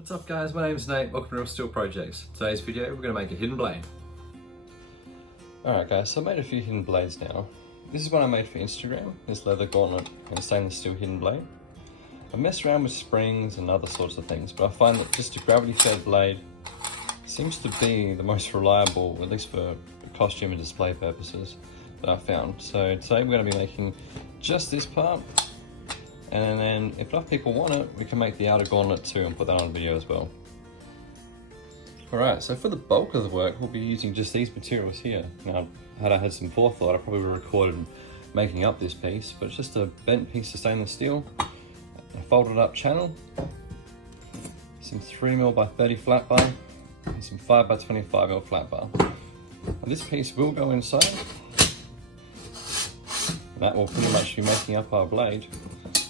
What's up guys, my name's Nate, welcome to Real Steel Projects. Today's video we're going to make a hidden blade. Alright guys, so I made a few hidden blades now. This is one I made for Instagram, this leather gauntlet and stainless steel hidden blade. I've messed around with springs and other sorts of things, but I find that just a gravity fed blade seems to be the most reliable, at least for costume and display purposes, that I've found. So today we're going to be making just this part. And then if enough people want it, we can make the outer gauntlet too and put that on video as well. Alright, so for the bulk of the work, we'll be using just these materials here. Now, had I had some forethought, I probably would have recorded making up this piece, but it's just a bent piece of stainless steel, a folded up channel, some 3mm by 30 flat bar, and some 5 by 25mm flat bar. Now, this piece will go inside. That will pretty much be making up our blade.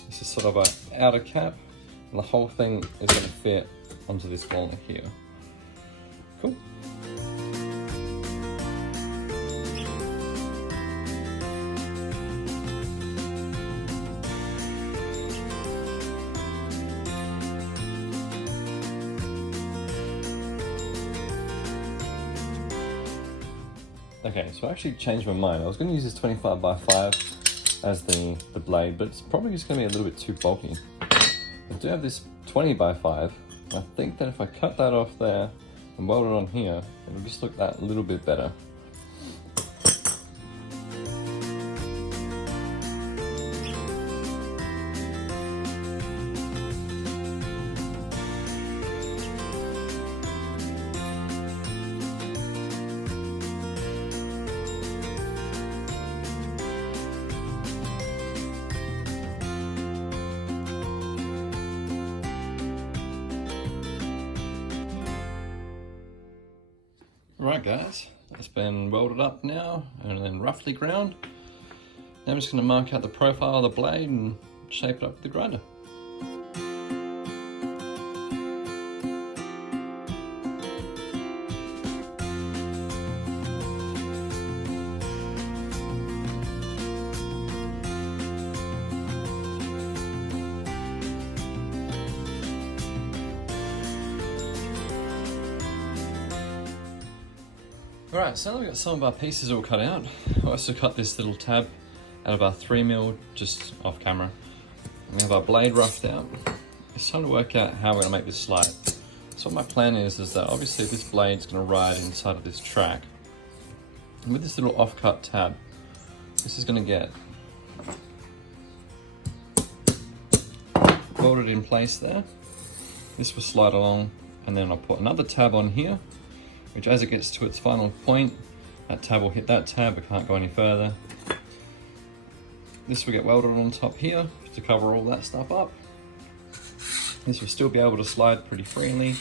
This is sort of an outer cap, and the whole thing is going to fit onto this gauntlet here. Cool. Okay, so I actually changed my mind. I was going to use this 25 by 5 as the blade, but it's probably just going to be a little bit too bulky. I do have this 20 by 5. I think that if I cut that off there and weld it on here, it'll just look that little bit better. Alright guys, it's been welded up now and then roughly ground. Now I'm just going to mark out the profile of the blade and shape it up with the grinder. Alright, so now we've got some of our pieces all cut out. I also cut this little tab out of our 3mm just off camera. And we have our blade roughed out. It's time to work out how we're going to make this slide. So what my plan is that obviously this blade's going to ride inside of this track. And with this little offcut tab, this is going to get welded in place there. This will slide along, and then I'll put another tab on here, which as it gets to its final point, that tab will hit that tab, it can't go any further. This will get welded on top here to cover all that stuff up. This will still be able to slide pretty freely.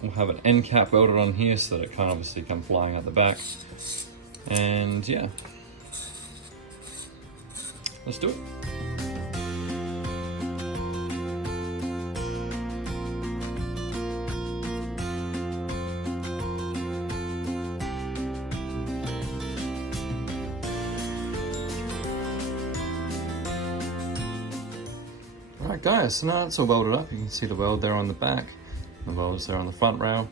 We'll have an end cap welded on here so that it can't obviously come flying out the back. And yeah, let's do it. Alright guys, so now it's all welded up. You can see the weld there on the back, the weld's there on the front rail.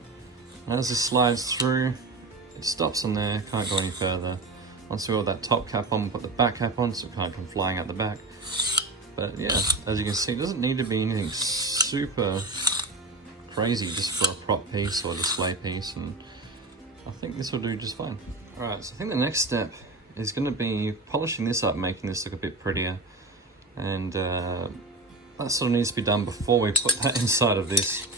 And as this slides through, it stops on there, can't go any further. Once we weld that top cap on, we'll put the back cap on so it can't come flying out the back. But yeah, as you can see, it doesn't need to be anything super crazy just for a prop piece or a display piece, and I think this will do just fine. Alright, so I think the next step is going to be polishing this up, making this look a bit prettier. And that sort of needs to be done before we put that inside of this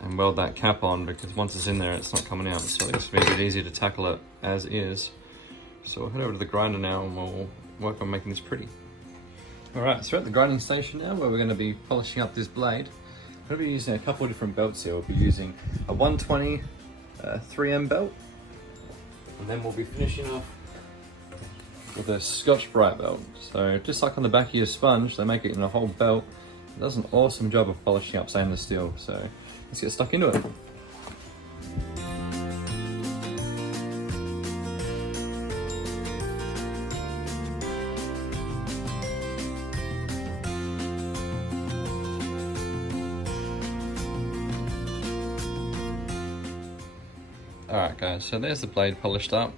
and weld that cap on, because once it's in there it's not coming out, so it's going to be a bit easier to tackle it as is. So we'll head over to the grinder now and we'll work on making this pretty. Alright, so we're at the grinding station now where we're going to be polishing up this blade. We're going to be using a couple of different belts here. We'll be using a 120 3M belt, and then we'll be finishing off with a Scotch-Brite belt. So just like on the back of your sponge, they make it in a whole belt. It does an awesome job of polishing up stainless steel. So let's get stuck into it. Alright guys, so there's the blade polished up.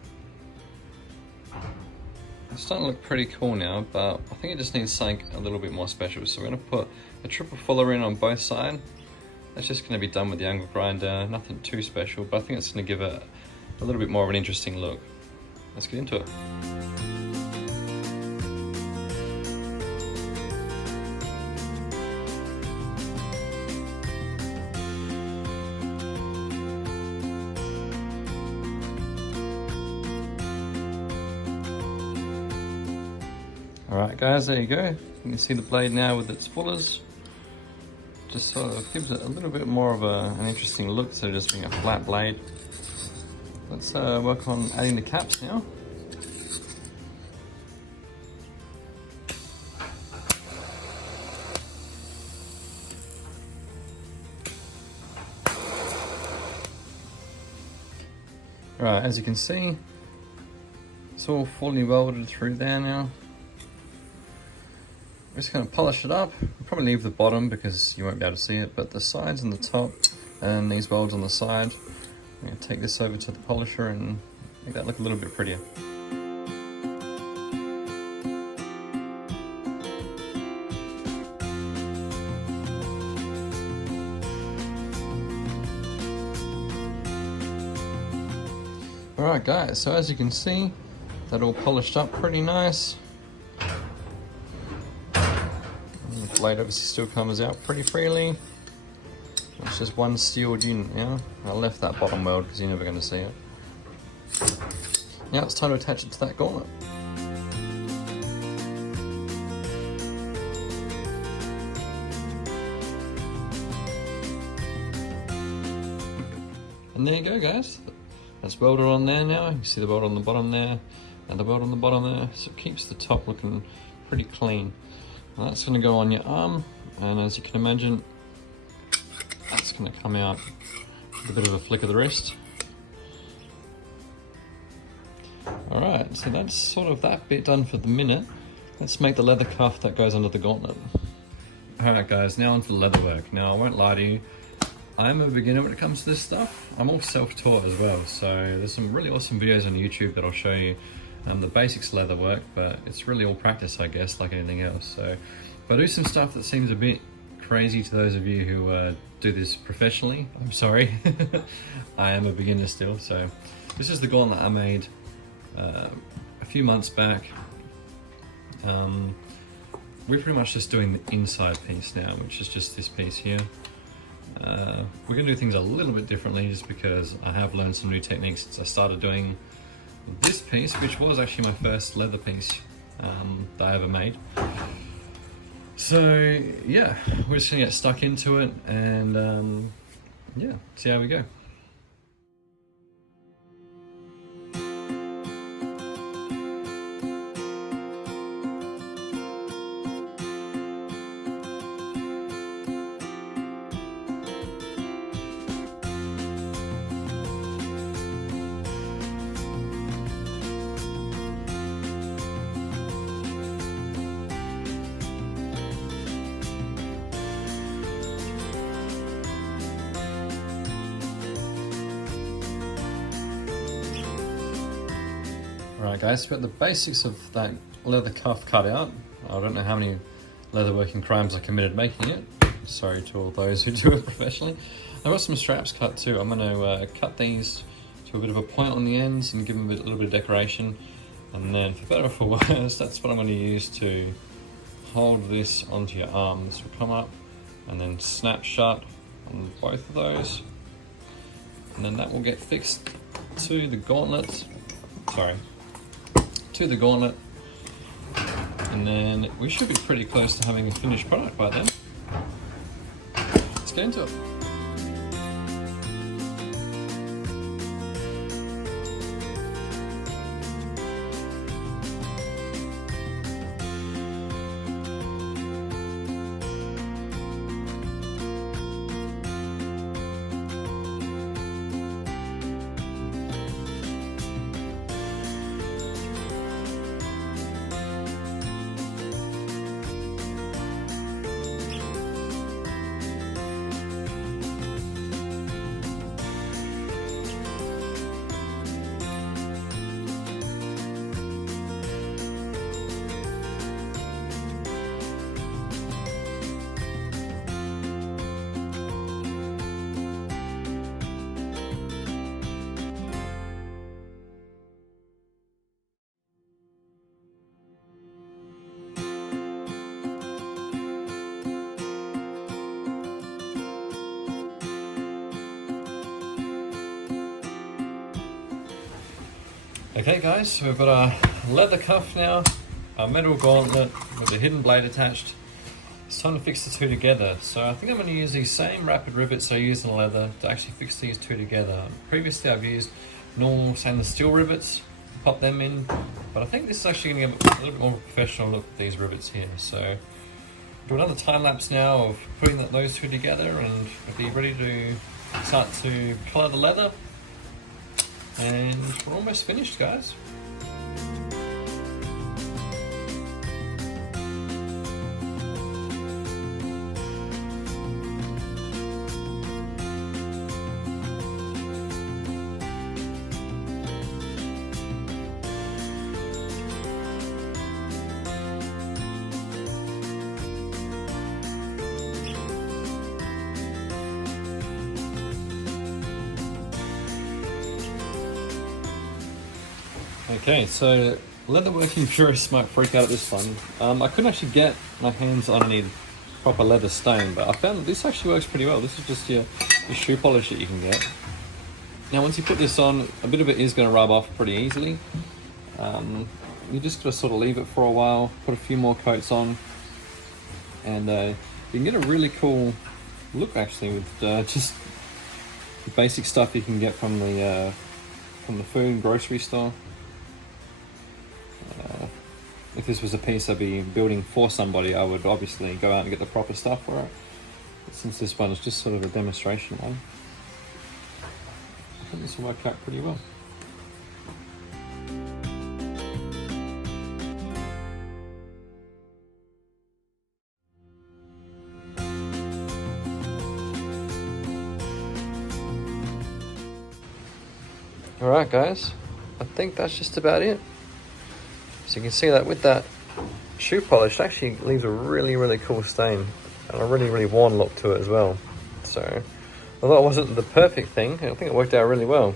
It's starting to look pretty cool now, but I think it just needs something a little bit more special. So we're going to put a triple fuller in on both sides. That's just going to be done with the angle grinder, nothing too special, but I think it's going to give it a little bit more of an interesting look. Let's get into it. Alright guys, there you go. You can see the blade now with its fullers. Just sort of gives it a little bit more of an interesting look instead of just being a flat blade. Let's work on adding the caps now. Right, as you can see, it's all fully welded through there now. I'm just going to polish it up. I'll probably leave the bottom because you won't be able to see it, but the sides and the top and these welds on the side, I'm going to take this over to the polisher and make that look a little bit prettier. Alright guys, so as you can see, that all polished up pretty nice. The blade obviously still comes out pretty freely. It's just one sealed unit now. I left that bottom weld because you're never going to see it. Now it's time to attach it to that gauntlet. And there you go guys. That's welded on there now. You can see the weld on the bottom there and the weld on the bottom there. So it keeps the top looking pretty clean. Now that's going to go on your arm, and as you can imagine, that's going to come out with a bit of a flick of the wrist. Alright, so that's sort of that bit done for the minute. Let's make the leather cuff that goes under the gauntlet. Alright guys, now onto the leather work. Now I won't lie to you, I'm a beginner when it comes to this stuff. I'm all self-taught as well, so there's some really awesome videos on YouTube that'll show you the basics of leather work, but it's really all practice, I guess, like anything else. So if I do some stuff that seems a bit crazy to those of you who do this professionally, I'm sorry. I am a beginner still. So this is the gauntlet I made a few months back. We're pretty much just doing the inside piece now, which is just this piece here. We're going to do things a little bit differently just because I have learned some new techniques since I started doing this piece, which was actually my first leather piece that I ever made. So yeah, we're just going to get stuck into it and yeah, see how we go. Alright guys, got the basics of that leather cuff cut out. I don't know how many leatherworking crimes I committed making it. Sorry to all those who do it professionally. I've got some straps cut too. I'm going to cut these to a bit of a point on the ends and give them a little bit of decoration. And then for better or for worse, that's what I'm going to use to hold this onto your arm. This will come up and then snap shut on both of those. And then that will get fixed to the gauntlet. To the gauntlet, and then we should be pretty close to having a finished product by then. Let's get into it. Okay guys, so we've got our leather cuff now, our metal gauntlet with a hidden blade attached. It's time to fix the two together. So I think I'm going to use these same rapid rivets I used in leather to actually fix these two together. Previously I've used normal stainless steel rivets, pop them in, but I think this is actually going to give a little bit more professional look with these rivets here. So do another time lapse now of putting those two together, and we'll be ready to start to colour the leather. And we're almost finished, guys. Okay, so leatherworking purists might freak out at this one. I couldn't actually get my hands on any proper leather stain, but I found that this actually works pretty well. This is just your shoe polish that you can get. Now once you put this on, a bit of it is going to rub off pretty easily. You just got to sort of leave it for a while, put a few more coats on, and you can get a really cool look actually with just the basic stuff you can get from the food and grocery store. If this was a piece I'd be building for somebody, I would obviously go out and get the proper stuff for it. But since this one is just sort of a demonstration one, I think this will work out pretty well. Alright guys, I think that's just about it. So you can see that with that shoe polish, it actually leaves a really cool stain and a really worn look to it as well. So although it wasn't the perfect thing, I think it worked out really well.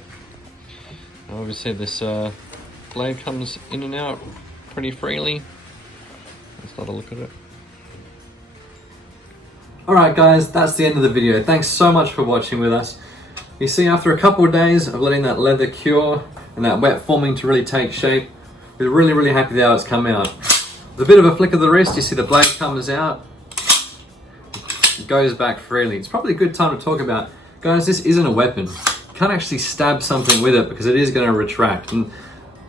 And obviously this blade comes in and out pretty freely. Let's have a look at it. Alright guys, that's the end of the video. Thanks so much for watching with us. You see, after a couple of days of letting that leather cure and that wet forming to really take shape, we're really happy with how it's come out. With a bit of a flick of the wrist, you see the blade comes out, it goes back freely. It's probably a good time to talk about, guys, this isn't a weapon. You can't actually stab something with it because it is going to retract. And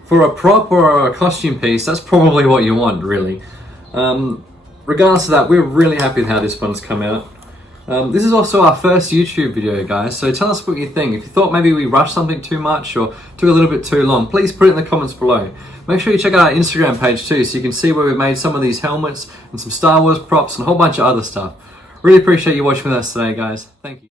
for a prop or a costume piece, that's probably what you want, really. Regardless of that, we're really happy with how this one's come out. This is also our first YouTube video, guys, so tell us what you think. If you thought maybe we rushed something too much or took a little bit too long, please put it in the comments below. Make sure you check out our Instagram page too, so you can see where we've made some of these helmets and some Star Wars props and a whole bunch of other stuff. Really appreciate you watching with us today, guys. Thank you.